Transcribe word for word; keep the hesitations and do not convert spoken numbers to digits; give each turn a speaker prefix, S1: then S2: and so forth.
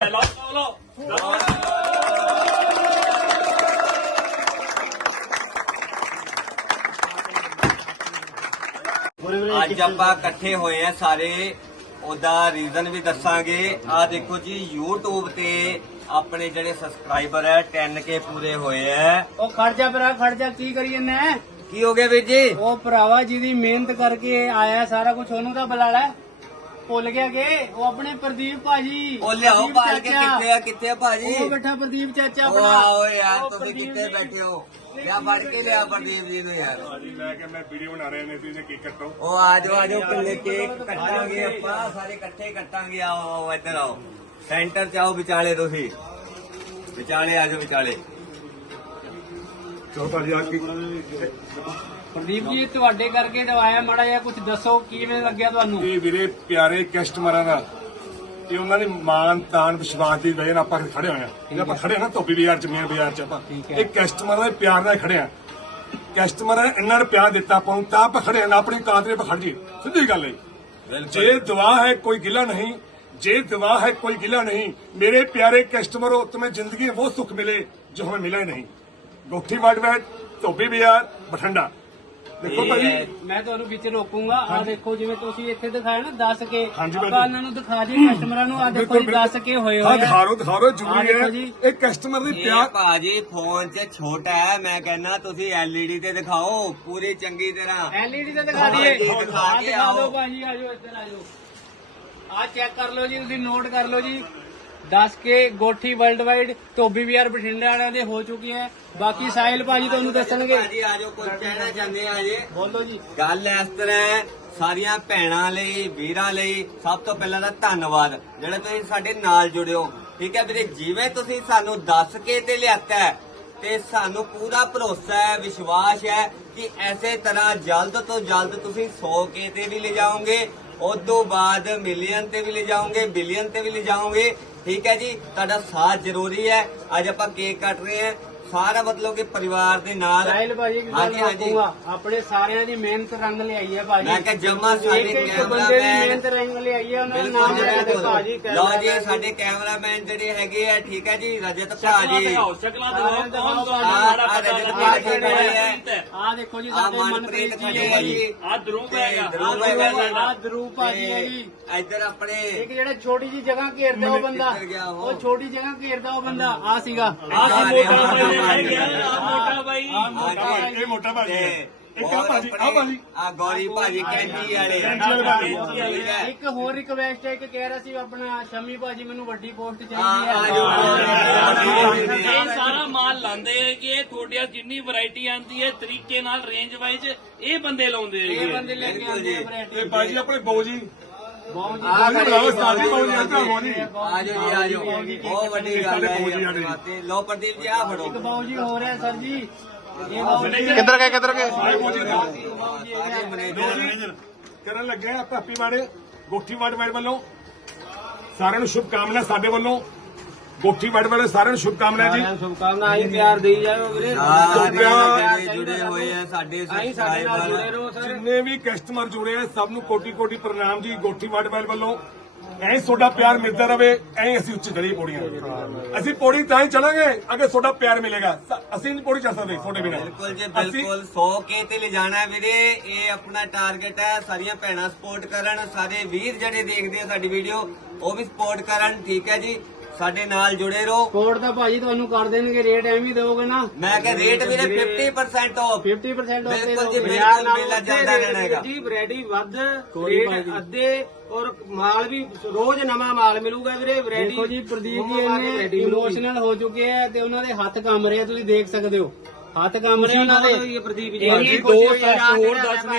S1: ਅੱਜ ਆਪਾਂ ਇਕੱਠੇ ਹੋਏ ਆ ਸਾਰੇ, ਉਹਦਾ ਰੀਜ਼ਨ ਵੀ ਦੱਸਾਂਗੇ। ਆ ਦੇਖੋ ਜੀ YouTube ਤੇ ਆਪਣੇ ਜਿਹੜੇ ਸਬਸਕ੍ਰਾਈਬਰ ਹੈ ਟੈਨ ਕੇ ਪੂਰੇ ਹੋਏ ਆ।
S2: ਉਹ ਖਰਚਾ ਭਰਾ ਖਰਚਾ ਕੀ ਕਰੀ ਜੰਨੇ?
S1: ਕੀ ਹੋ ਗਿਆ ਵੀਰ ਜੀ?
S2: ਉਹ ਭਰਾਵਾ ਜਿਹਦੀ ਮਿਹਨਤ ਕਰਕੇ ਆਇਆ ਸਾਰਾ ਕੁਝ ਉਹਨੂੰ ਤਾਂ ਬੁਲਾ ਲੈ। ਭੁੱਲ ਗਿਆ ਕਿ ਉਹ ਆਪਣੇ ਪ੍ਰਦੀਪ ਭਾਜੀ।
S1: ਉਹ ਲਿਆਓ
S2: ਪ੍ਰਦੀਪ
S1: ਪਾਲ ਕੇ।
S2: ਚਾਚਾ।
S1: ਕਿੱਥੇ ਆ ਕਿੱਥੇ ਆ ਭਾਜੀ?
S2: ਉਹ ਬੈਠਾ ਪ੍ਰਦੀਪ ਚਾਚਾ
S1: ਉਹ
S2: ਆਪਣਾ।
S1: ਆਓ ਯਾਰ,
S2: ਉਹ
S1: ਤੁਸੀਂ
S2: ਪ੍ਰਦੀਪ
S1: ਕਿੱਥੇ
S2: ਜੀ।
S1: ਬੈਠੇ ਹੋ? ਲਿਆ ਫੜ ਕੇ ਲਿਆ ਪ੍ਰਦੀਪ ਜੀ ਨੂੰ ਯਾਰ।
S3: ਭਾਜੀ ਮੈਂ ਕਿ ਮੈਂ ਵੀਡੀਓ ਬਣਾ ਰਹੇ ਨੇ, ਤੁਸੀਂ ਕੀ ਕੱਟੋ।
S1: ਉਹ ਆ ਜਾਓ ਆ ਜਾਓ, ਕਿੱਲੇ ਕੇਕ ਕੱਟਾਂਗੇ ਆਪਾਂ ਸਾਰੇ ਇਕੱਠੇ ਕੱਟਾਂਗੇ। ਆਓ ਆਓ ਇੱਧਰ ਆਓ, ਸੈਂਟਰ ਚ ਆਓ, ਵਿਚਾਲੇ ਤੁਸੀਂ ਵਿਚਾਲੇ ਆ ਜਾਓ, ਵਿਚਾਲੇ।
S3: ਚਲੋ ਭਾਜੀ ਆ ਕੀ
S2: ਪ੍ਰਦੀਪ ਜੀ ਤੁਹਾਡੇ ਕਰਕੇ ਦਵਾਇਆ, ਮਾੜਾ ਜਿਹਾ ਕੁਝ ਦੱਸੋ ਕਿਵੇਂ ਲੱਗਿਆ ਤੁਹਾਨੂੰ?
S3: ਇਹ ਵੀਰੇ ਪਿਆਰੇ ਕਸਟਮਰਾਂ ਦਾ, ਇਹ ਉਹਨਾਂ ਦੀ ਮਾਨ ਤਾਨ ਵਿਸ਼ਵਾਸ ਦੀ ਵਜ੍ਹਾ ਨਾਲ ਆਪਾਂ ਖੜੇ ਹੋਏ ਆ। ਜੇ ਆਪਾਂ ਖੜੇ ਨਾ ਧੋਬੀ ਬਾਜ਼ਾਰ ਚ, ਮੇਨ ਬਾਜ਼ਾਰ ਚ, ਆਪਾਂ ਇਹ ਕਸਟਮਰਾਂ ਦੇ ਪਿਆਰ ਨਾਲ ਖੜੇ ਆ। ਕਸਟਮਰਾਂ ਨੇ ਇੰਨਾ ਨੂੰ ਪਿਆਰ ਦਿੱਤਾ ਆਪਾਂ ਨੂੰ, ਤਾਂ ਆਪਾਂ ਖੜੇ ਆ ਨਾ, ਆਪਣੀ ਕਾਦਰੇ ਆਪਾਂ ਖੜ ਜੀ। ਸਿੱਧੀ ਗੱਲ ਹੈ, ਜੇ ਦੁਆ ਹੈ ਕੋਈ ਗਿਲਾ ਨਹੀਂ, ਜੇ दुआ है कोई गिला नहीं। मेरे प्यारे कस्टमरों, तुम्हें जिंदगी में वो सुख मिले जो हमें मिला ही नहीं। गोठी मार्केट, धोबी बाजार, बठिंडा। देखो भाजी
S2: ਮੈਂ ਤੁਹਾਨੂੰ ਵਿੱਚ ਰੋਕੂੰਗਾ। ਆ ਦੇਖੋ ਜਿਵੇਂ ਤੁਸੀਂ ਇੱਥੇ ਦਿਖਾਇਆ ਨਾ ਦੱਸ ਕੇ,
S3: ਹਾਂਜੀ
S2: ਆਪਾਂ
S3: ਭਾਜੀ।
S2: ਇਹਨਾਂ ਨੂੰ ਦਿਖਾ ਜੀ ਕਸਟਮਰਾਂ ਨੂੰ। ਆ ਦੇਖੋ ਜੀ ਦੱਸ ਕੇ ਹੋਏ
S3: हाँ
S2: ਹੋਏ ਆ।
S3: दिखारो दिखारो,
S2: ਆਹ
S3: जरूरी
S2: ਦੇਖੋ
S3: है।
S2: ਜੀ।
S3: ਇਹ ਕਸਟਮਰ ਦੀ
S1: ਇਹ
S3: ਪਿਆਰ
S1: ਭਾਜੀ ਫੋਨ 'ਚ ਛੋਟਾ ਹੈ, ਮੈਂ ਕਹਿੰਦਾ ਤੁਸੀਂ ਐਲਈਡੀ ਤੇ ਦਿਖਾਓ ਪੂਰੀ ਚੰਗੀ ਤਰ੍ਹਾਂ।
S2: ਐਲਈਡੀ ਤੇ ਦਿਖਾ ਦਈਏ।
S1: ਹਾਂਜੀ, ਦਿਖਾ
S2: ਆਹ
S1: ਕੇ
S2: ਦਿਖਾ
S1: ਆਓ।
S2: ਦਿਓ ਭਾਜੀ, ਆਜੋ ਇੱਧਰ ਆਜੋ। ਆ ਚੈੱਕ ਕਰ ਲਓ ਜੀ, ਤੁਸੀਂ ਨੋਟ ਕਰ ਲਓ ਜੀ। ਦੱਸ ਕੇ ਗੋਠੀ ਵਰਲਡ ਵਾਈਡ ਧੋਬੀ ਬਾਜ਼ਾਰ ਬਠਿੰਡਾ ਵਾਲਿਆਂ ਦੇ ਹੋ ਚੁੱਕੀ ਹੈ। ਬਾਕੀ ਸਾਹਿਲ ਭਾਜੀ ਤੁਹਾਨੂੰ ਦੱਸਣਗੇ।
S1: ਭਾਜੀ ਆਜੋ, ਕੁਝ ਕਹਿਣਾ ਚਾਹੁੰਦੇ ਆ ਜੀ।
S2: ਬੋਲੋ ਜੀ।
S1: ਗੱਲ ਇਸ ਤਰ੍ਹਾਂ ਹੈ, ਸਾਰੀਆਂ ਭੈਣਾਂ ਲਈ, ਵੀਰਾਂ ਲਈ ਸਭ ਤੋਂ ਪਹਿਲਾਂ ਤਾਂ ਧੰਨਵਾਦ ਜਿਹੜੇ ਤੁਸੀਂ ਸਾਡੇ ਨਾਲ ਜੁੜਿਓ। ਠੀਕ ਹੈ ਵੀਰੇ, ਜਿਵੇਂ ਤੁਸੀਂ ਸਾਨੂੰ ਦੱਸ ਕੇ ਤੇ ਲਿਆਤਾ ਹੈ, ਤੇ ਸਾਨੂੰ ਪੂਰਾ ਭਰੋਸਾ ਹੈ, ਵਿਸ਼ਵਾਸ ਹੈ ਕਿ ਐਸੇ ਤਰ੍ਹਾਂ ਜਲਦ ਤੋਂ ਜਲਦ ਤੁਸੀਂ ਸੌ ਕੇ ਤੇ ਵੀ ਲੈ ਜਾਓਗੇ, ਉਸ ਤੋਂ ਬਾਅਦ ਮਿਲੀਅਨ ਤੇ ਵੀ ਲੈ ਜਾਓਗੇ, ਬਿਲੀਅਨ ਤੇ ਵੀ ਲੈ ਜਾਓਗੇ। ਠੀਕ ਹੈ ਜੀ, ਤੁਹਾਡਾ ਸਾਥ ਜ਼ਰੂਰੀ ਹੈ। ਅੱਜ ਆਪਾਂ ਕੇਕ ਕੱਟ ਰਹੇ ਹਾਂ, ਸਾਰਾ ਮਤਲਬ ਕਿ ਪਰਿਵਾਰ ਦੇ ਨਾਲ।
S2: ਸਾਹਿਲ ਭਾਜੀ ਇੱਕ ਗੱਲ
S1: ਹਾਂਜੀ ਹਾਂਜੀ,
S2: ਦੱਸੂਗਾ, ਆਪਣੇ ਸਾਰਿਆਂ ਦੀ ਮਿਹਨਤ ਰੰਗ ਲਿਆਈ ਹੈ ਭਾਜੀ।
S1: ਮੈਂ ਕਿਹਾ ਜਮਾ ਸਾਡੇ
S2: ਇੱਕ ਇੱਕ ਬੰਦੇ ਦੀ ਮਿਹਨਤ ਰੰਗ ਲਿਆਈ ਹੈ, ਉਹਨਾਂ ਦਾ ਨਾਮ ਲਿਆ ਤੇ ਭਾਜੀ।
S1: ਲਓ ਜੀ, ਸਾਡੇ ਕੈਮਰਾਮੈਨ ਜਿਹੜੇ ਹੈਗੇ ਆ, ਠੀਕ ਹੈ ਜੀ, ਰਜਤ ਭਾਜੀ।
S2: ਸ਼ਕਲਾਂ ਦਿਖਾਓ ਕੌਣ ਕੌਣ
S1: ਆ ਰਜਤ ਭਾਜੀ ਖੜੇ ਹੈ,
S2: ਆ ਦੇਖੋ ਜੀ
S1: ਆ
S2: ਸਾਡੇ
S1: ਮਨਪ੍ਰੀਤ
S2: ਮਨਪ੍ਰੀਤ
S1: ਖੜੇ
S2: ਜੀ
S1: ਹੈ
S2: ਹੈ
S1: ਜੀ,
S2: ਜੀ।
S1: ਆ ਧਰੂਪ ਹੈਗਾ, ਧਰੂਪ ਹੈਗਾ,
S2: ਆ ਧਰੂਪ ਭਾਜੀ ਹੈ ਜੀ।
S1: ਇੱਧਰ ਆਪਣੇ
S2: ਇੱਕ ਜਿਹੜਾ ਛੋਟੀ ਜੀ ਜਗ੍ਹਾ ਘੇਰਦਾ ਉਹ ਬੰਦਾ,
S1: ਕਿੱਧਰ ਗਿਆ ਉਹ?
S2: ਉਹ ਛੋਟੀ ਜਗ੍ਹਾ ਘੇਰਦਾ ਉਹ ਬੰਦਾ ਆ ਸੀਗਾ।
S1: ਆ ਮੋਟਾ ਭਾਈ
S2: ਮੋਟਾ ਬਾਈ।
S3: ਇਹ ਮੋਟਾ ਭਾਜੀ ਹੈ। ਇੱਕ ਆ ਭਾਜੀ, ਆ ਭਾਜੀ,
S1: ਆ ਗੌਰੀ ਭਾਜੀ ਕੈਂਚੀ ਵਾਲੇ।
S3: ਕੈਂਚੀ ਵਾਲੇ ਭਾਜੀ।
S1: ਠੀਕ ਹੈ।
S2: ਇੱਕ ਹੋਰ ਰਿਕਵੈਸਟ ਹੈ, ਇੱਕ ਕਹਿ ਰਿਹਾ ਸੀ ਆਪਣਾ ਸ਼ਮੀ ਭਾਜੀ ਮੈਨੂੰ ਵੱਡੀ ਪੋਸਟ
S1: ਆ
S2: ਚਾਹੀਦੀ
S1: ਆ
S2: ਹੈ।
S1: ਜਾਓ।
S4: ਇਹ ਸਾਰਾ ਮਾਲ ਲਾਉਂਦੇ ਹੈ ਕਿ ਇਹ ਤੁਹਾਡੇ ਜਿੰਨੀ ਵੈਰਾਈਟੀ ਆਂਦੀ ਹੈ ਤਰੀਕੇ ਨਾਲ ਰੇਂਜ ਵਾਈਜ਼ ਇਹ ਬੰਦੇ ਲਾਉਂਦੇ
S2: ਇਹ
S4: ਹੈਗੇ।
S2: ਬੰਦੇ ਲੈ ਕੇ ਆਉਂਦੇ ਆ variety।
S3: ਇਹ ਭਾਜੀ ਆਪਣੇ ਬਾਊ ਜੀ।
S2: ਬਹੁਤ ਜੀ
S1: ਆ
S3: ਬਣਾਓ, ਸਾਡੀ ਬਾਊ ਜੀ, ਇੱਧਰ ਆਓ ਜੀ।
S1: ਆ ਜਾਓ ਜੀ, ਆ ਜਾਓ। ਬਹੁਤ ਵੱਡੀ ਗੱਲ ਹੈ ਜੀ ਆਪਣੇ ਵਾਸਤੇ। ਲਓ ਪ੍ਰਦੀਪ ਜੀ, ਆ ਫੜੋ।
S2: ਇੱਕ ਬਾਊ ਜੀ ਹੋ ਰਿਹਾ ਸਰ ਜੀ। ਇਹ ਬਾਊ ਜੀ
S5: ਕਿੱਧਰ ਗਏ ਕਿੱਧਰ ਗਏ?
S1: ਸਾਰੇ ਮੈਨੇਜਰ
S3: ਕਰਨ ਲੱਗੇ ਆ ਭਾਪੀ ਵਾੜੇ ਗੋਠੀ ਵਾੜ ਵਾੜ ਵੱਲੋਂ ਸਾਰਿਆਂ ਨੂੰ ਸ਼ੁਭ ਕਾਮਨਾ। ਸਾਡੇ ਵੱਲੋਂ ਗੋਠੀ ਵਾੜ ਵਾਲੇ ਸਾਰਿਆਂ ਨੂੰ ਸ਼ੁਭ ਕਾਮਨਾ ਜੀ।
S2: ਸ਼ੁਭਕਾਮਨਾ ਆਈ ਪਿਆਰ ਦੇਈ ਜਾਓ ਵੀਰੇ।
S1: ਸਾਰੇ ਜਿਹੜੇ ਜੁੜੇ ਹੋਏ ਆ ਸਾਡੇ
S2: ਆਈ ਸਾਡੇ ਨਾਲ ਜੁੜੇ
S1: ਸਬਸਕ੍ਰਾਈਬਰ,
S2: ਰਹੋ ਸਰ।
S3: ਜਿੰਨੇ ਵੀ ਕਸਟਮਰ ਜੁੜੇ ਆ ਸਭ ਨੂੰ ਕੋਟੀ ਕੋਟੀ ਪ੍ਰਣਾਮ ਜੀ। ਗੋਠੀ ਵਾੜ ਵਾੜ ਵੱਲੋਂ ਐਂ ਤੁਹਾਡਾ ਪਿਆਰ ਮਿਲਦਾ ਰਵੇ, ਐਂ ਅਸੀਂ ਉੱਚੇ ਚੜੀਏ ਪੌੜੀਆਂ। ਅਸੀਂ ਪੌੜੀ ਤਾਂ ਹੀ ਚੜਾਂਗੇ ਅਗਰ ਤੁਹਾਡਾ ਪਿਆਰ ਮਿਲੇਗਾ। ਅਸੀਂ ਨਹੀਂ ਪੌੜੀ ਚੜ ਸਕਦੇ ਤੁਹਾਡੇ ਬਿਨਾਂ।
S1: ਬਿਲਕੁਲ ਜੀ ਬਿਲਕੁਲ। ਸੌ ਕੇ ਤੇ ਲੈ ਜਾਣਾ ਹੈ ਵੀਰੇ, ਇਹ ਆਪਣਾ ਟਾਰਗੇਟ ਹੈ। ਸਾਰੀਆਂ ਭੈਣਾਂ ਸਪੋਰਟ ਕਰਨ, ਸਾਰੇ ਵੀਰ ਜਿਹੜੇ ਦੇਖਦੇ ਆ ਸਾਡੀ ਵੀਡੀਓ ਉਹ ਵੀ ਸਪੋਰਟ ਕਰਨ। ਠੀਕ ਹੈ ਜੀ, ਸਾਡੇ ਨਾਲ ਜੁੜੇ ਰਹੋ।
S2: ਕੋਡ ਤਾਂ ਭਾਜੀ ਤੁਹਾਨੂੰ ਕਰ ਦੇਣਗੇ, ਰੇਟ ਐਵੇਂ ਹੀ ਦਿਓਗੇ ਨਾ।
S1: ਮੈਂ ਕਿਹਾ ਰੇਟ ਵੀਰੇ fifty percent off.
S2: Fifty percent off
S1: ਬਿਲਕੁਲ ਜੀ ਬਿਲਕੁਲ, ਮੇਲਾ ਚੱਲਦਾ ਰਹਿਣਾ ਹੈਗਾ।
S6: ਜੀ ਵੈਰਾਈਟੀ ਵੱਧ, ਰੇਟ ਅੱਧੇ, ਔਰ ਮਾਲ ਵੀ ਰੋਜ਼ ਨਵਾਂ ਮਾਲ ਮਿਲੂਗਾ ਵੀਰੇ। ਵੈਰਾਈਟੀ
S2: ਦੇਖੋ ਜੀ ਪ੍ਰਦੀਪ ਜੀ ਇੰਨੇ ਇਮੋਸ਼ਨਲ ਹੋ ਚੁੱਕੇ ਆ ਤੇ ਉਹਨਾਂ ਦੇ ਹੱਥ ਕੰਬ ਰਹੇ ਆ, ਤੁਸੀਂ ਦੇਖ ਸਕਦੇ ਹੋ। ਹੱਥ ਕੰਬ ਰਹੇ ਉਹਨਾਂ ਦੇ।
S6: ਪ੍ਰਦੀਪ ਜੀ
S2: ਇਹ ਦੋ ਸੱਚ ਹੋਰ ਦੱਸ